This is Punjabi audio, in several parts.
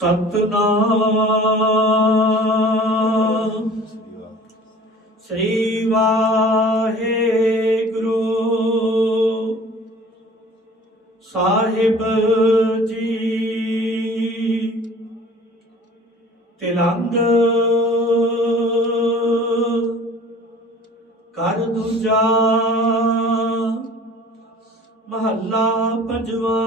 ਸਤਨਾਮ। ਸ੍ਰੀ ਵਾਹਿਗੁਰੂ। ਸਾਹਿਬ ਜੀ। ਤਿਲੰਗ। ਕਰ ਦੂਜਾ। ਮਹੱਲਾ ਪੰਜਵਾ।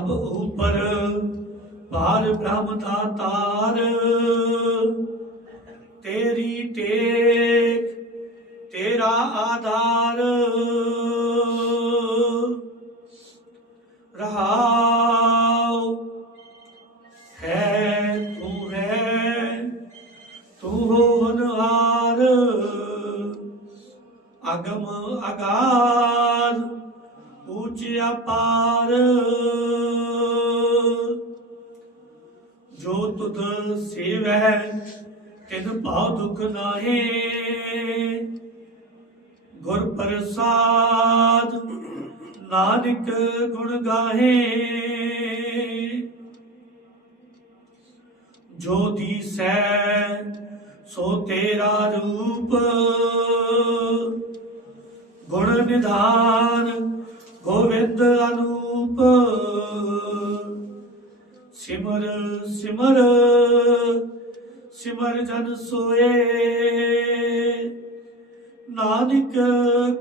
ਸਭ ਉਪਰ ਬਾਰ ਬ੍ਰਹਮ ਦਾ ਤਾਰ। ਤੇਰੀ ਟੇਕ, ਤੇਰਾ ਆਧਾਰ। ਰਹਾਉ, ਹੈ ਤੂੰ ਹੈ, ਤੂੰ ਹੋਨਹਾਰ ਅਗਮ ਅਗਾਧ ਉੱਚ ਅਪਾਰ ਜੋ ਤੁਧ ਸੇਵੈ ਤਿਨ ਭਾਉ ਦੁਖ ਨਾਹੀ। ਗੁਰ ਪ੍ਰਸਾਦ ਨਾਨਕ ਗੁਣ ਗਾਹੇ। ਜੋ ਦੀਸੈ, ਸੋ ਤੇਰਾ ਰੂਪ। ਗੁਣ ਨਿਧਾਨ ਸਿਮਰ ਸਿਮਰ ਜਨ ਸੋਏ। ਨਾਨਕ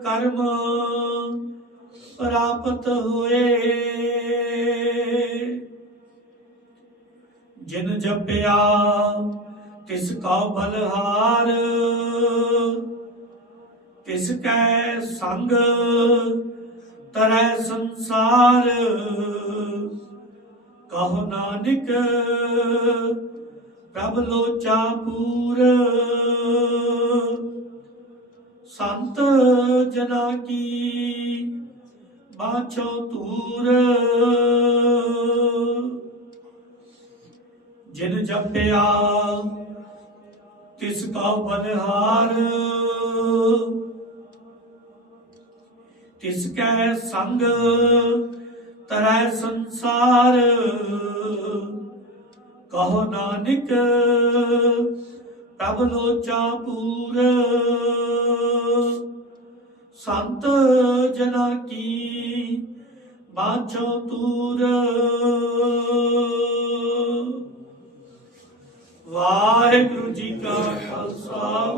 ਕਰਮ ਪ੍ਰਾਪਤ ਹੋਏ। ਜਿਨ ਜਪਿਆ, ਤਿਸ ਕਾ ਬਲਹਾਰ ਤਿਸ ਕੈ ਸੰਗ ਤਰੈ ਸੰਸਾਰ। ਕਹੋ ਨਾਨਕ, ਪ੍ਰਭ ਲੋਚਾ ਪੂਰ ਸੰਤ ਜਨਾ ਕੀ ਬਾਛੋ ਤੂਰ ਜਿਨ ਜਪਿਆ, ਤਿਸ ਕਾ ਬਨਹਾਰ ਤਿਸ ਕੈ ਸੰਗ ਤਰੈ ਸੰਸਾਰ। ਕਹੋ ਨਾਨਕ, ਪ੍ਰਭ ਲੋਚਾ ਪੂਰ। ਸੰਤ ਜਨਾ ਕੀ ਬਾਛੋ ਤੂਰ ਵਾਹਿਗੁਰੂ ਜੀ ਕਾ ਖਾਲਸਾ,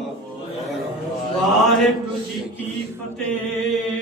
ਵਾਹਿਗੁਰੂ ਜੀ ਕੀ ਫਤਿਹ।